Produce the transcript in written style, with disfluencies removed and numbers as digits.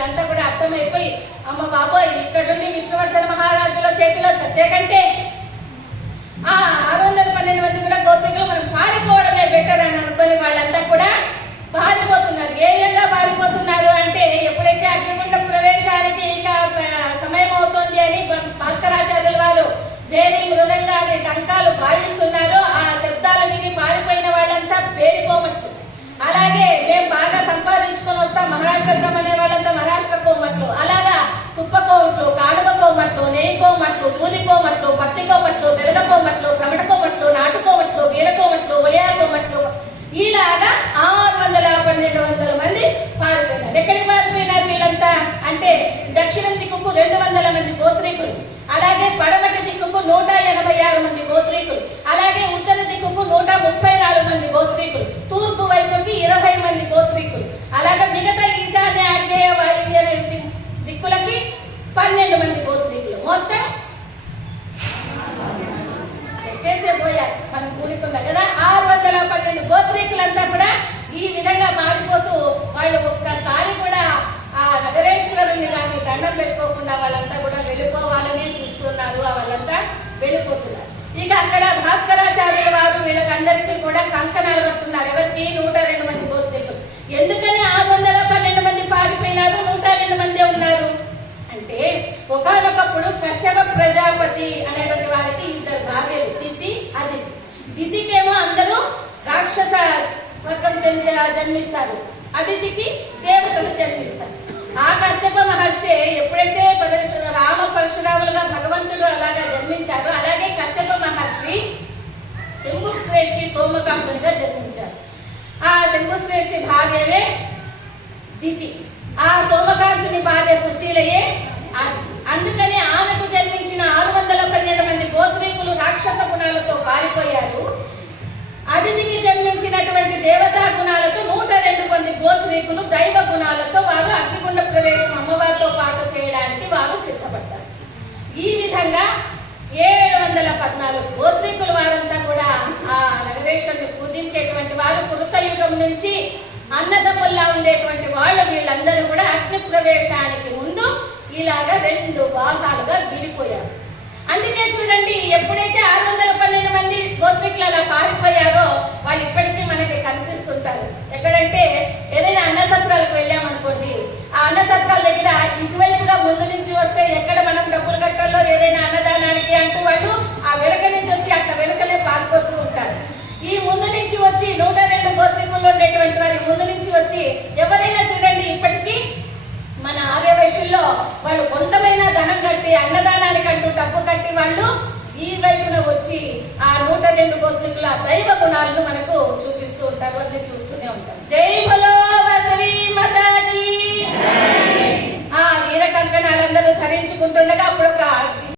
వీళ్ళకంతా కూడా అర్థమైపోయి అమ్మ బాబోయ్ ఇక్కడ నుండి విష్ణువర్ధన మహారాజుల చేతిలో చచ్చే కంటే 612 మంది కూడా గోత్రికులు మనం పారిపోవడమే బెటర్ అని అనుకుని వాళ్ళంతా కూడా పారిపోతున్నారు. ఏ విధంగా పారిపోతున్నారు అంటే ఎప్పుడైతే అగ్నిగుండ ప్రవేశానికి ఇక సమయం అవుతుంది అని భాస్కరాచార్యుల వారు వేరే మృదంగాది టంకాలు భావిస్తున్నారు. ఆ శబ్దాల విని పారిపోయిన వాళ్ళంతా పేరిపోమట్లు, అలాగే మేము బాగా సంపాదించుకొని వస్తాం మహారాష్ట్రం అనే వాళ్ళంతా మహారాష్ట్ర కోమట్లు, అలాగా తుప్ప కోమట్లు, కానుగ కోమట్లు, నెయ్యి కోమట్లు, బూది కోమట్లు, పత్తి కోమట్లు, వెలగ కోమట్లు, ప్రమట కోమట్లు, నాటు కోమట్లు, వీర కోమట్లు, ఒలియా కోమట్లు, ఇలాగా 600-1200 మంది పారిపోయినారు. ఎక్కడికి పారిపోయినారు వీళ్ళంతా అంటే దక్షిణం దిక్కుకు 200 మంది గోత్రీకులు, అలాగే పడమటి దిక్కుకు 186 మంది గోత్రీకులు, అలాగే ఉత్తర దిక్కుకు 134 మంది గోత్రీకులు, తూర్పు వైపుకి 20 మంది గోత్రీకులు, అలాగే మిగతా ఈశాన్య ఆగ్నేయ వాయువ్య దిక్కులకి 12 మంది గోత్రీకులు. మొత్తం చెప్పేసే పోయారు మనం కూడుకున్నాం కదా. 612 గోత్రీకులంతా కూడా ఈ విధంగా మారిపోతూ వాళ్ళు ఒక్కసారి కూడా ఆ నగరేశ్వరుని కానీ దండం పెట్టుకోకుండా వాళ్ళంతా కూడా వెళ్ళిపోవాలనే చూస్తున్నారు. వాళ్ళంతా వెళ్ళిపోతున్నారు. ఇక అక్కడ భాస్కరాచార్యుల వారు వీళ్ళకందరికీ కూడా కంకణాలు వస్తున్నారు. ఎవరికి? 102 మంది గోత్రీకులు. ఎందుకని 612 మంది పారిపోయినారు, 102 మంది ఉన్నారు అంటే ఒకనొకప్పుడు కశ్యప ప్రజాపతి అనేటువంటి వారికి 2 భార్యలు, దితి, అదితి. దితికేమో అందరూ రాక్షస వర్గం జన్మిస్తారు, అదితికి దేవతలు జన్మిస్తారు. ఆ కశ్యప మహర్షి ఎప్పుడైతే రామ పరశురాములుగా భగవంతుడు అలాగా జన్మించారో అలాగే కశ్యప మహర్షి శంభు శ్రేష్ఠి సోమకాంతునిగా జన్మించారు. ఆ శంభు శ్రేష్ఠి భార్యవే దితి, ఆ సోమకాంతుని భార్య సుశీలయే అందుకని ఆమెకు జన్మించిన 612 మంది గోత్రీకులు రాక్షస గుణాలతో పారిపోయారు. అదితికి జన్మించినటువంటి దేవతా గుణాలతో 102 మంది గోత్రీకులు దైవ గుణాలతో వారు అగ్నిగుండ ప్రవేశం అమ్మవారితో పాటు చేయడానికి వారు సిద్ధపడ్డారు. ఈ విధంగా 714 గోత్రీకులు వారంతా కూడా ఆ నగరేశ్వరుని పూజించేటువంటి వారు కృతయుగం నుంచి అన్నదమ్ముల్లా ఉండేటువంటి వాళ్ళు వీళ్ళందరూ కూడా అగ్ని ప్రవేశానికి ముందు ఇలాగా 2 భాగాలుగా విడిపోయారు. అందుకే చూడండి, ఎప్పుడైతే 612 మంది గోత్రికులు అలా పారిపోయారో వాళ్ళు ఇప్పటికీ మనకి కనిపిస్తుంటారు. ఎక్కడంటే ఏదైనా అన్నసత్రాలకు వెళ్ళామనుకోండి, ఆ అన్నసత్రాల దగ్గర ఇటువైపుగా ముందు నుంచి వస్తే ఎక్కడ మనం డబ్బులు కట్టాలో ఏదైనా అన్నదానానికి అంటూ వాళ్ళు ఆ వెనక నుంచి వచ్చి అట్లా వెనకనే పారిపోతూ ఉంటారు. ఈ ముందు నుంచి వచ్చి 102 గోత్రికుల్లో ఉండేటువంటి వారి ముందు నుంచి వచ్చి ఎవరైనా చూడండి ఇప్పటికీ మన ఆర్య వైశ్యుల్లో వాళ్ళు కొంతమైనా ధనం కట్టి అన్నదానానికి అంటూ డబ్బు కట్టి వాళ్ళు ఈ వైపున వచ్చి ఆ 102 గోత్రికుల దైవ గుణాలను మనకు చూపిస్తూ ఉంటారు. అన్ని చూస్తూనే ఉంటాం. జై బలో వాసవి మాతాకి. ఆ వీర కంకణాలందరూ ధరించుకుంటుండగా అప్పుడు